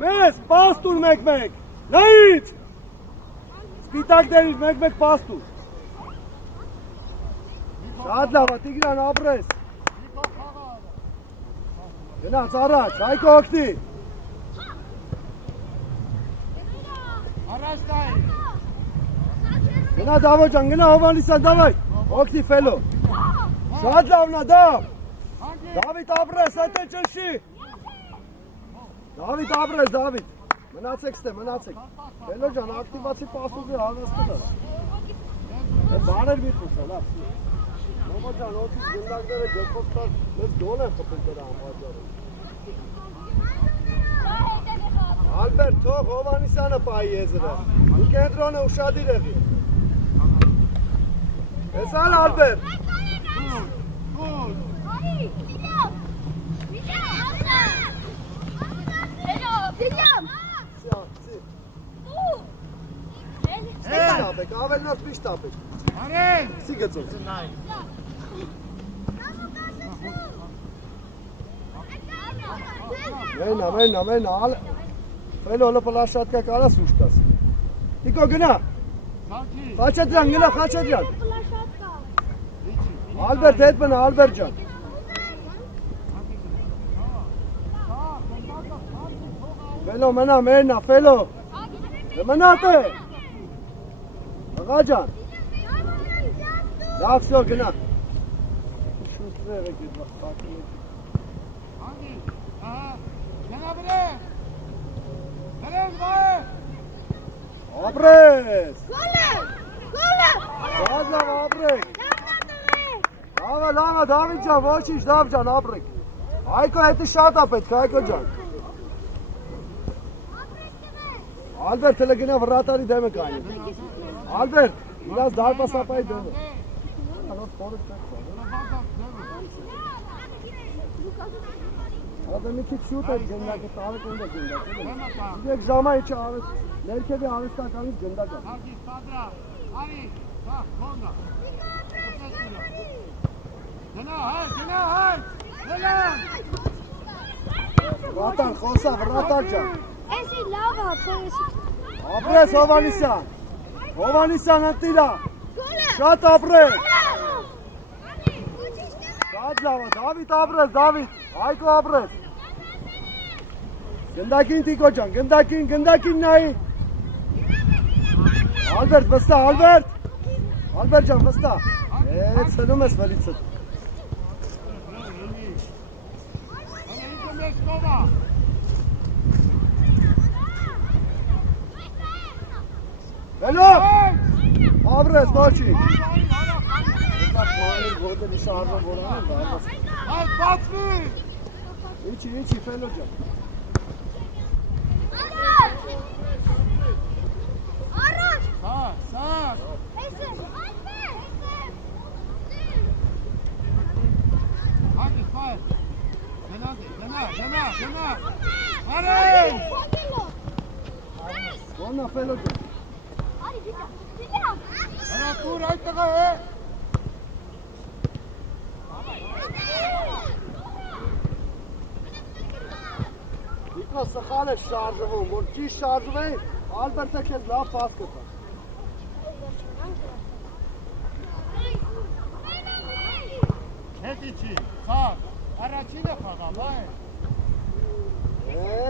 մեզ պաստուր մեկ-մեկ, նայից։ Սպիտակներից մեկ-մեկ պաստուր։ Շատ լավ, Տիգրան, ապրես։ Գնաց առաջ, Հայկո օգնի։ Առաջ տայի։ Գնա Դավո ջան, գնա Հովանիսյան, դավայ։ Օգնի ֆելո։ Շատ լավն է, դավ։ Դավիթ ապրես, այդ է ճնշի։ Դավիթ ապրես, Դավիթ։ Մնացեք ստե, մնացեք։ Ֆելո ջան, ակտիվացի պասուզի հավես կտա։ Այդ բաներ մի խուսա, լավ։ Մոմո ջան, օգնի գնդակները գլխով տար, մեզ գոլ են խփել դրա անվաճառը։ Ալբերտ, թող Հովանիսյանը պայի եզրը։ Ու կենտրոնը ուշադիր եղի։ Հեսան Ալբերտ։ Տապեք, ավելնոց միշտ տապեք։ Արեն։ Սի գծոց։ Մենա, ֆելո հլը պլաշատկա կարաս ուշտաս։ Նիկո գնա։ Սակի։ Խաչատրյան, գնա Խաչատրյան։ Ալբերտ հետ մնա, Ալբերտ ջան։ Ֆելո մնա մերնա ֆելո։ Մնա թե։ Աղա ջան։ Լավ սո գնա։ Շուտրերը գիտա փակի։ Անգի, ահա, գնա բրե։ Բրեն վայ։ Ապրես։ Գոլը։ Գոլը։ Լավ ապրեք։ Լավ Դավիթ ջան, ոչինչ լավ ջան ապրեք։ Այկո հետը շատ է պետք, Այկո ջան։ Ալբերտ հələ գնա վրատարի դեմը կանի։ Ալբերտ, իրաց դարպասապայի դեմը։ Ադա մի քիչ շուտ է գնդակը, տարը կոնդը գնդակը։ Իդեք ժամայի չէ արես, ներքևի արեստականից գնդակը։ Հագիս պատրա, արի, հա, կոնգա։ Գնա, հայ, գնա։ Վրատար, խոսա, վրատար ջան։ Էսի լավ է, թերեսի։ Ապրես Հովանիսյան ընտիրա։ Շատ ապրես։ Շատ լավ է, Դավիթ ապրես, Դավիթ, Այկո ապրես։ Գնդակին Տիկո ջան, գնդակին նայի։ Ալբերտ, վստա, Ալբերտ ջան, վստա։ Ցնում ես վելիցդ։ Վելո, ապրես, ոչի։ Գոտելի շարժը որան է, Հայ, բացվի։ Իչի, ֆելո ջան։ Առաջ։ Սար։ Էսը, այդպես։ Հագիս, վայ։ Գնա։ Արի։ Ոնա ֆելո ջան։ Արի, դիտա։ Արա տուր այդ տղա է։ Դիկո սխալ է շարժվում, որ ճիշտ շարժվեի, Ալբերտը քեզ լավ պաս կտա։ Հետի չի, ծար, առաջինը խաղալ, այ։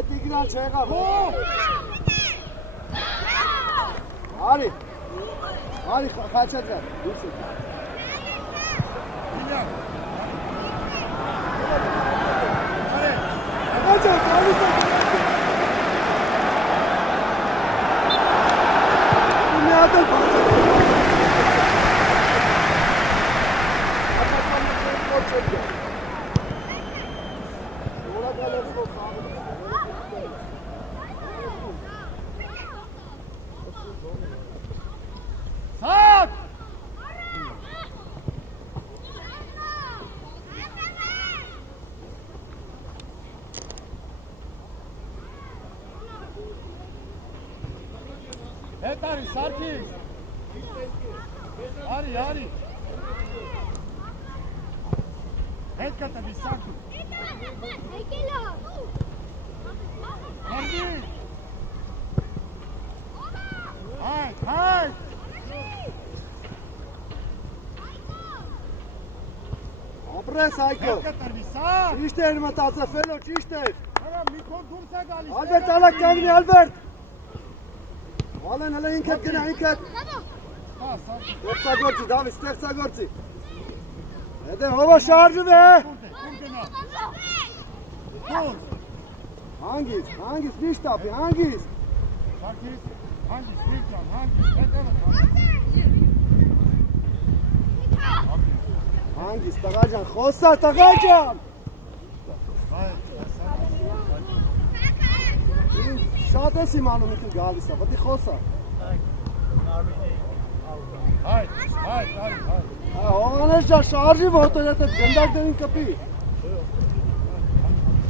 Տիգրան չեղավ։ Արի, խաչակը, դուրս է։ Իլյան։ Աջա, գալիս է։ Մի հատ էլ բացը։ Սակ։ Հետ արի, Սարգիս։ Արի։ Հետ կտվի, Սարգիս։ Եկելա։ Հարգի։ Հայ։ Ապրես Այկո։ Հետ կտրվի, Սարգ։ Ճիշտ էր մտածը, ֆելո, ճիշտ էր։ Արա մի քոն դուրս է գալիս։ Ալբերտ ալակ կանգնի, Ալբերտ։ Ալեն, հələ ինքդ գնա, ինքդ։ Հա, Սարգիս։ Ստեղծագործի, Դավիթ, ստեղծագործի։ Հետո հովա շարժվում է։ Ուր գնա։ Դուրս։ Հանգիստ, միշտ ապի, հանգիստ։ Սարգիս, հանգիս, Վիլջան, հետևը։ Հանգիստ, տղա ջան, խոսա, տղա ջան։ Շատ ես իմանում ինքը գալիս է, պետք է խոսա։ Հայ։ Հովանես ջան, շարժի ոտոր հետ գնդակներին կպի։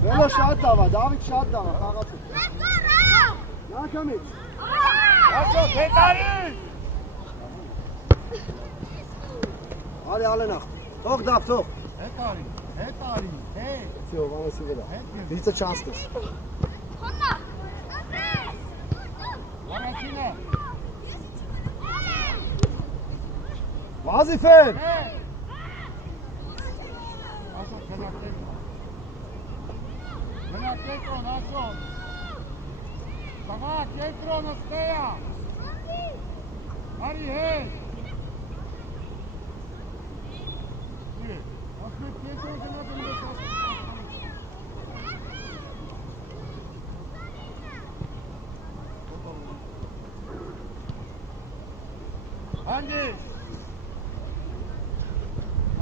Վելո շատ դավա, Դավիթ շատ դավա, խաղացու։ Նակամից։ Ասո, հետարի։ Արի Ալենախ, թող դավ, թող։ Հետարի, հետ։ Սի Հովանեսի վրա, դիցը չանցնես։ Առաջինը։ Վազիֆեր։ Ասո, գնացեք on, ասո։ Տղա, կենտրոնը ստեյա։ Արի հետ։ Ասում կենտրոն գնաց ընդես Հանգիս։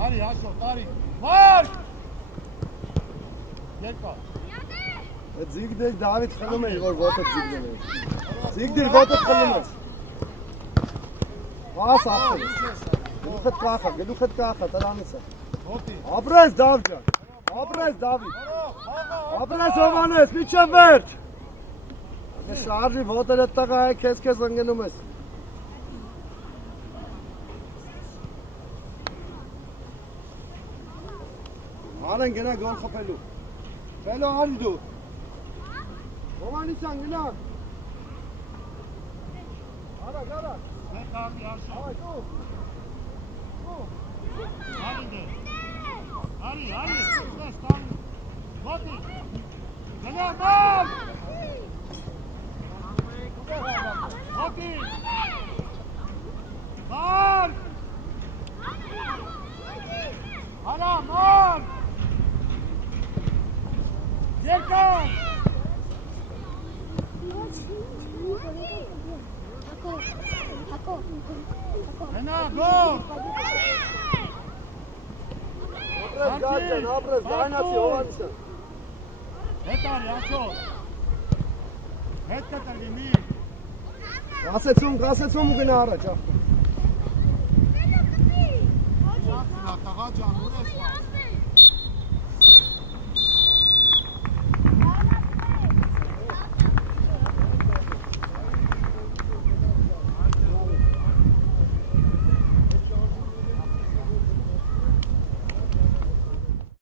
Արի, հաշոտ, արի։ Մարկ։ Երկա։ Ձիգդեր Դավիթ խլում էր, որ ոտը ձիգդեր էր։ Ձիգդեր ոտը խլում էր։ Վաս ախտեր։ Գլուխդ կախա, տրանից է։ Ապրես Դավ ջան, ապրես Դավիթ։ Ապրես Հովանես, միջև վերջ։ Շարժի ոտերը տղա է, քեզ ընգնում ես։ Արեն գնա գոլ խփելու։ Ֆելո արի դու։ Հովանեսյան գնա։ Արա։ Հետ արի, հաշոտ։ Այ դու։ Արի դե։ Արի, ստես տան։ Ոտի։ Գնա մալ։ Ոտի։ Մալ։ Արա, մալ։ Երկան։ Գնա, գոլ։ Ապրես Դավ ջան, ապրես, գայնացի Հովանեսյան։ Հետ արի, հաշոտ։ Հետ կտրվի մի։ Կասեցում ու գնա առաջ ախտը։ Տղա ջան, ուր ես վաս։